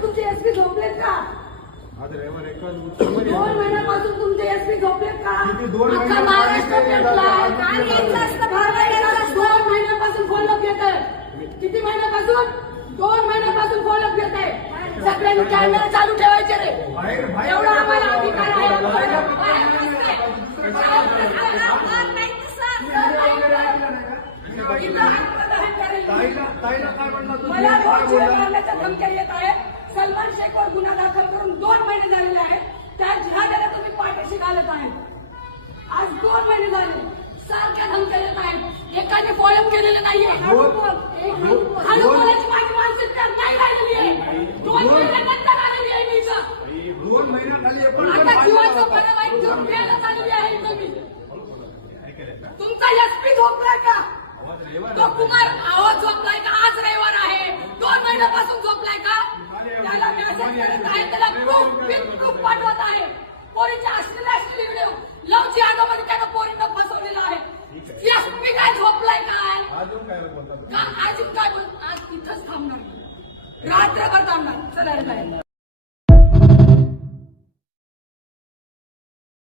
तुमचे एसपी झोपलेत का? 2 महिन्यापासून तुमचे एसपी झोपलेत का? अख्खा महाराष्ट्र पेटलाय. 2 महिन्यापासून फॉलोअप येत आहे. किती महिन्यापासून? 2 महिन्यापासून फॉलोअप येत आहे. सगळ्यांनी कॅमेरा चालू ठेवायचे रे. एवढा आम्हाला अधिकार आहे. मला मारण्याच्या धमक्या येत आहे. सलमान शेखवर गुन्हा दाखल करून 2 महिने झालेले आहेत. त्या जिहाद्याला तुम्ही पाठीशी घालत आहे. आज 2 महिने झाले. सारख्या धमक्या येत आहेत. एकाने फॉलोअप केलेलं नाहीये. हळू बोलायची माझी मानसिकता नाही राहिलेली आहे. 2 महिन्यानंतर आलेली आहे मी इथं. 2 महिन्याखाली आता जीवाचं बरं वाईट घेऊन प्यायला चालली आहे इथं मी. तुमचा एसपी झोपलाय का? तो कुमार आवाज झोपलाय का? आज रविवार आहे. 2 महिन्यापासून झोपलाय का? त्याला मेसेज करत आहे. त्याला प्रूफ पाठवत आहे. पोरीच्या असलेले व्हिडिओ लव जिहादमध्ये त्यानं पोरींना फसवलेलं आहे. एसपी काय झोपलाय काय? अजून काय बोल? आज इथंच थांबणार. रात्रभर थांबणार. चला